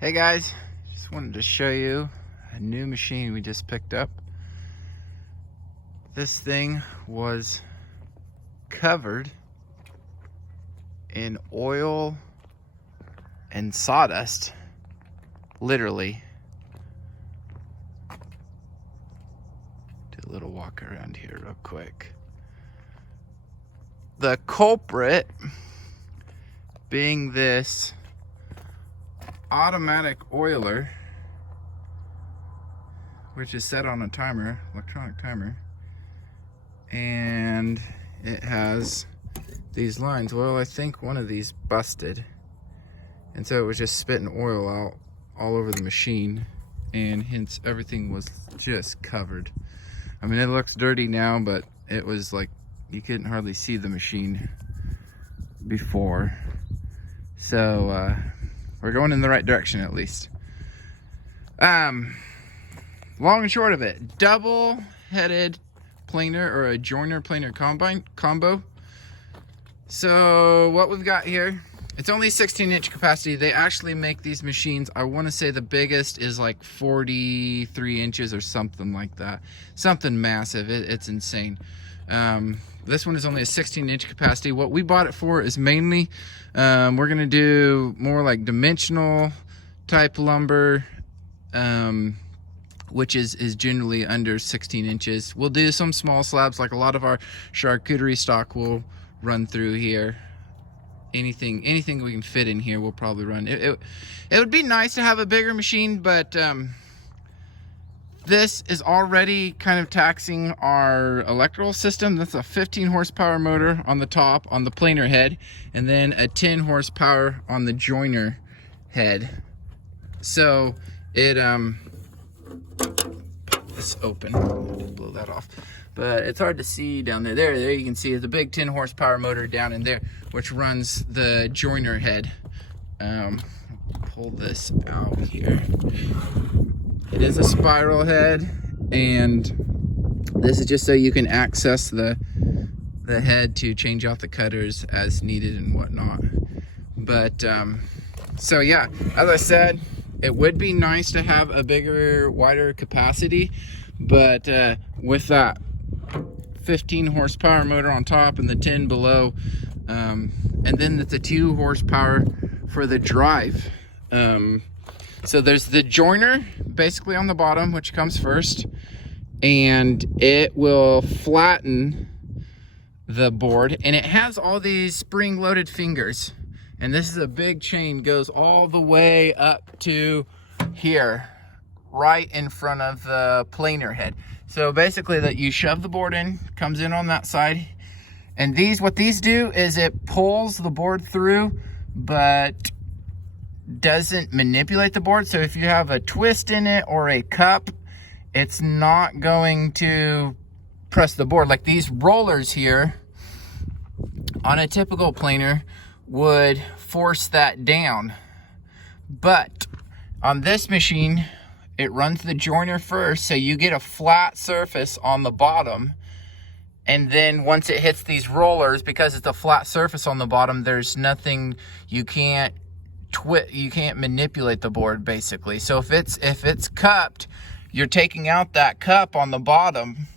Hey guys, just wanted to show you a new machine we just picked up. This thing was covered in oil and sawdust, literally. Do a little walk around here real quick. The culprit being this automatic oiler, which is set on a timer, electronic timer, and it has these lines. Well, I think one of these busted, and so it was just spitting oil out all over the machine, and hence everything was just covered. I mean, it looks dirty now, but it was like you couldn't hardly see the machine before. So we're going in the right direction at least. Long and short of it, double-headed planer or a joiner planer combo. So what we've got here, it's only 16-inch capacity. They actually make these machines, I want to say the biggest is like 43 inches or something like that. Something massive. It's insane. This one is only a 16-inch capacity. What we bought it for is mainly, we're gonna do more like dimensional type lumber, which is generally under 16 inches. We'll do some small slabs, like a lot of our charcuterie stock will run through here. Anything we can fit in here, we'll probably run. It would be nice to have a bigger machine, but this is already kind of taxing our electrical system. That's a 15 horsepower motor on the top, on the planer head, and then a 10 horsepower on the joiner head. So it, this open, just blow that off. But it's hard to see down there. There you can see the big 10 horsepower motor down in there, which runs the joiner head. Pull this out here. It is a spiral head, and this is just so you can access the head to change out the cutters as needed and whatnot. But so yeah, as I said, it would be nice to have a bigger, wider capacity, but with that 15 horsepower motor on top and the 10 below, and then the 2 horsepower for the drive. So there's the joiner basically on the bottom, which comes first, and it will flatten the board, and it has all these spring-loaded fingers, and this is a big chain, goes all the way up to here, right in front of the planer head. So basically that you shove the board in, comes in on that side, and what these do is it pulls the board through, but doesn't manipulate the board. So if you have a twist in it or a cup, it's not going to press the board. Like these rollers here on a typical planer would force that down, but on this machine it runs the joiner first, so you get a flat surface on the bottom, and then once it hits these rollers, because it's a flat surface on the bottom, there's nothing, you can't manipulate the board basically. So if it's cupped, you're taking out that cup on the bottom,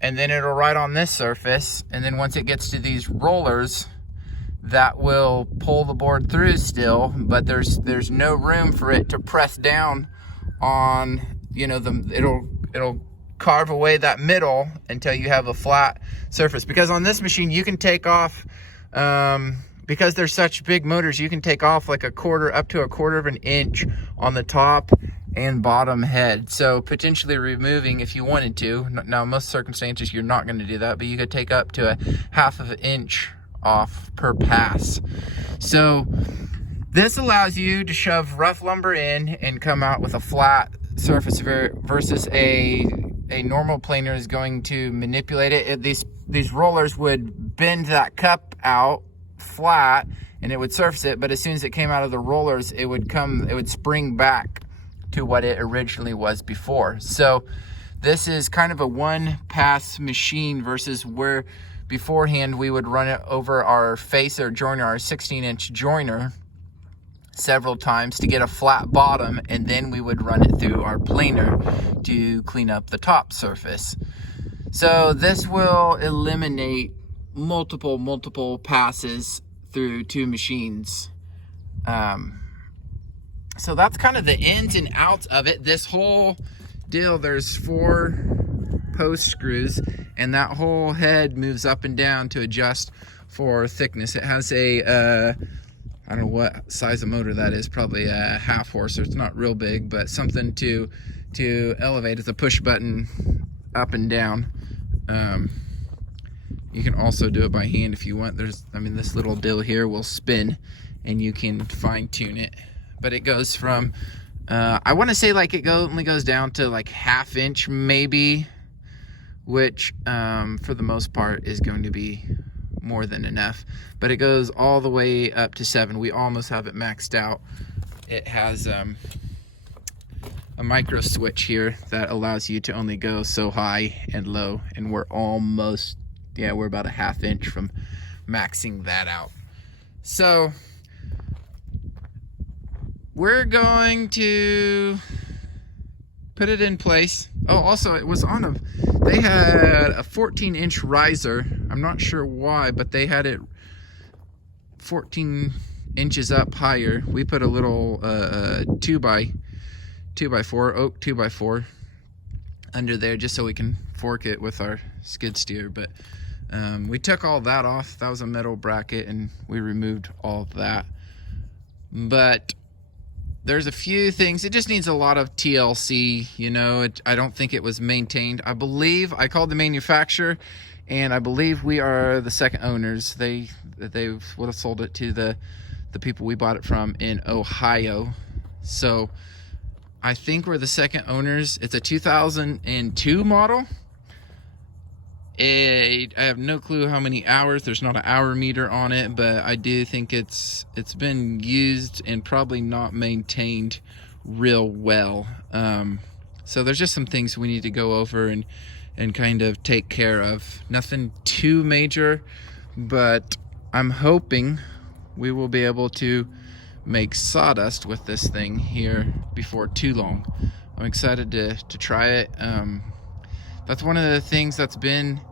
and then it'll ride on this surface, and then once it gets to these rollers, that will pull the board through still, but there's no room for it to press down on, you know, it'll carve away that middle until you have a flat surface. Because on this machine you can take off, because they're such big motors, you can take off like up to a quarter of an inch on the top and bottom head. So potentially removing, if you wanted to, now most circumstances you're not going to do that, but you could take up to a half of an inch off per pass. So this allows you to shove rough lumber in and come out with a flat surface versus a normal planer is going to manipulate it. These rollers would bend that cup out flat and it would surface it, but as soon as it came out of the rollers, it would spring back to what it originally was before. So this is kind of a one-pass machine versus where beforehand we would run it over our facer joiner, our 16-inch joiner. several times to get a flat bottom, and then we would run it through our planer to clean up the top surface. So this will eliminate multiple passes through two machines. So that's kind of the ins and outs of it. This whole deal, there's 4 post screws, and that whole head moves up and down to adjust for thickness. It has a I don't know what size of motor that is, probably a half horse, so it's not real big, but something to elevate. It's a push button up and down. You can also do it by hand if you want. This little dill here will spin and you can fine tune it, but it goes from I want to say like it only goes down to like 1/2 inch maybe, which for the most part is going to be more than enough, but it goes all the way up to 7. We almost have it maxed out. It has a micro switch here that allows you to only go so high and low, and we're almost, we're about 1/2 inch from maxing that out. So we're going to put it in place. Oh, also it was on they had a 14-inch riser. I'm not sure why, but they had it 14 inches up higher. We put a little 2x4 oak 2x4 under there just so we can fork it with our skid steer. But we took all that off. That was a metal bracket, and we removed all of that. But there's a few things. It just needs a lot of TLC, I don't think it was maintained. I believe I called the manufacturer, and I believe we are the second owners. They would have sold it to the people we bought it from in Ohio. So I think we're the second owners. It's a 2002 model. I have no clue how many hours. There's not an hour meter on it, but I do think it's been used and probably not maintained real well. So there's just some things we need to go over and kind of take care of. Nothing too major, but I'm hoping we will be able to make sawdust with this thing here before too long. I'm excited to try it. That's one of the things that's been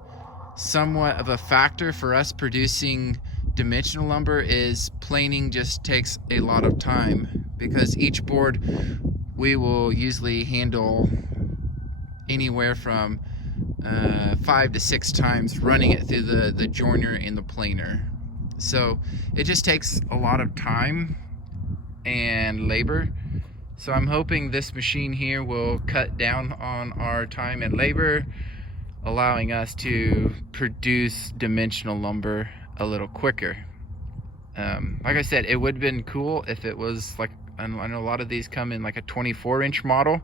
somewhat of a factor for us producing dimensional lumber, is planing just takes a lot of time, because each board we will usually handle anywhere from 5 to 6 times running it through the joiner and the planer. So it just takes a lot of time and labor. So I'm hoping this machine here will cut down on our time and labor, allowing us to produce dimensional lumber a little quicker. Like I said, it would have been cool if it was like, I know a lot of these come in like a 24-inch model,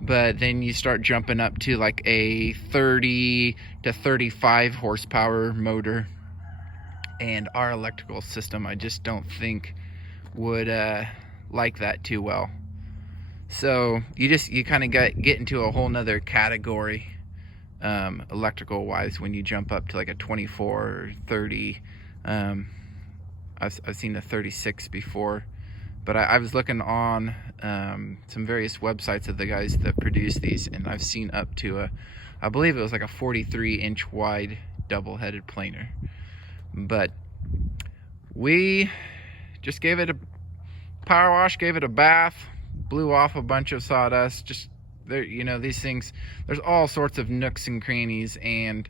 but then you start jumping up to like a 30 to 35 horsepower motor, and our electrical system I just don't think would like that too well. So you kind of get into a whole nother category electrical wise when you jump up to like a 24 or 30. I've seen a 36 before, but I was looking on some various websites of the guys that produce these, and I've seen up to I believe it was like a 43-inch wide double-headed planer. But we just gave it a power wash, gave it a bath, blew off a bunch of sawdust. Just there, these things, there's all sorts of nooks and crannies, and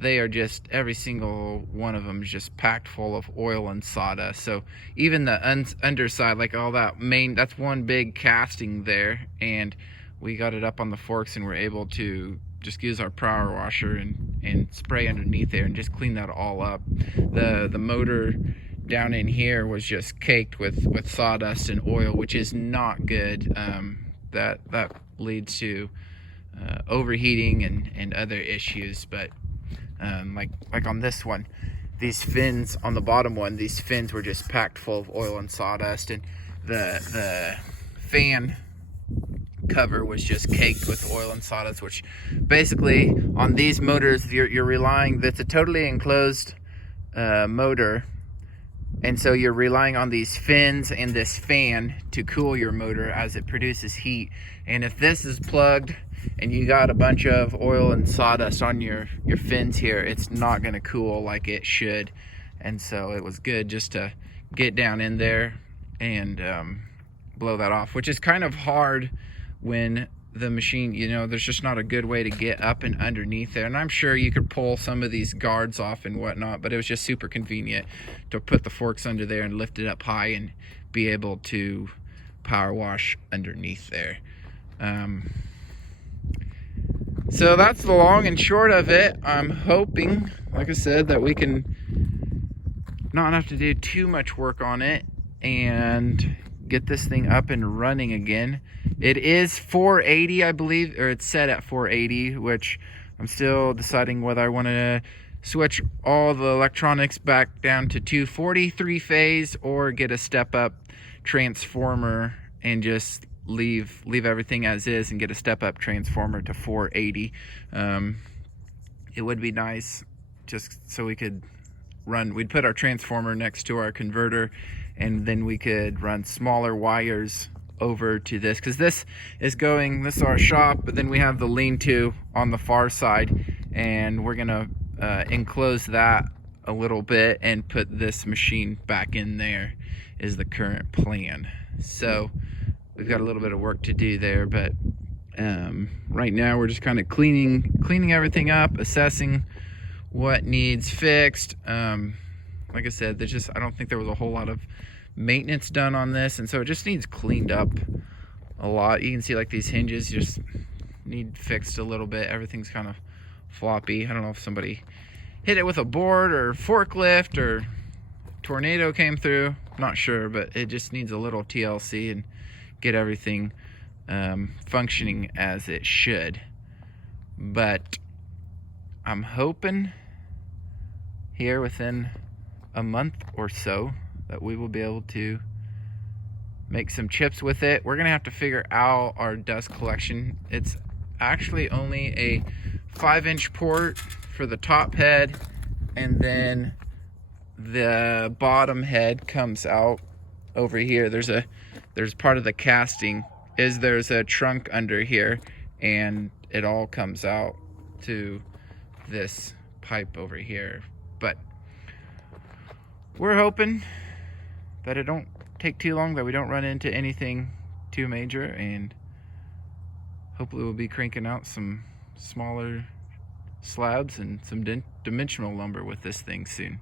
they are just, every single one of them is just packed full of oil and sawdust. So even the underside, like all that that's one big casting there, and we got it up on the forks and we're able to just use our power washer and spray underneath there and just clean that all up. The motor down in here was just caked with sawdust and oil, which is not good. That leads to overheating and other issues. But like on this one, these fins on the bottom one, these fins were just packed full of oil and sawdust, and the fan cover was just caked with oil and sawdust, which basically on these motors you're relying, that's a totally enclosed motor, And so you're relying on these fins and this fan to cool your motor as it produces heat. And if this is plugged and you got a bunch of oil and sawdust on your fins here, it's not gonna cool like it should. And so it was good just to get down in there and blow that off, which is kind of hard when the machine, you know, there's just not a good way to get up and underneath there. And I'm sure you could pull some of these guards off and whatnot, but it was just super convenient to put the forks under there and lift it up high and be able to power wash underneath there. So that's the long and short of it. I'm hoping, like I said, that we can not have to do too much work on it and get this thing up and running again. It is 480, I believe, or it's set at 480, which I'm still deciding whether I want to switch all the electronics back down to 240 3-phase or get a step-up transformer and just leave everything as is and get a step-up transformer to 480. It would be nice just so we could we'd put our transformer next to our converter, and then we could run smaller wires over to this, because this is our shop, but then we have the lean-to on the far side, and we're gonna enclose that a little bit and put this machine back in there is the current plan. So we've got a little bit of work to do there, but right now we're just kind of cleaning everything up, assessing what needs fixed. Like I said, I don't think there was a whole lot of maintenance done on this, and so it just needs cleaned up a lot. You can see like these hinges just need fixed a little bit. Everything's kind of floppy. I don't know if somebody hit it with a board or forklift or tornado came through, not sure, but it just needs a little TLC and get everything functioning as it should. But I'm hoping here within a month or so that we will be able to make some chips with it. We're gonna have to figure out our dust collection. It's actually only a 5-inch port for the top head, and then the bottom head comes out over here. There's part of the casting there's a trunk under here, and it all comes out to this pipe over here. But we're hoping that it don't take too long, that we don't run into anything too major, and hopefully we'll be cranking out some smaller slabs and some dimensional lumber with this thing soon.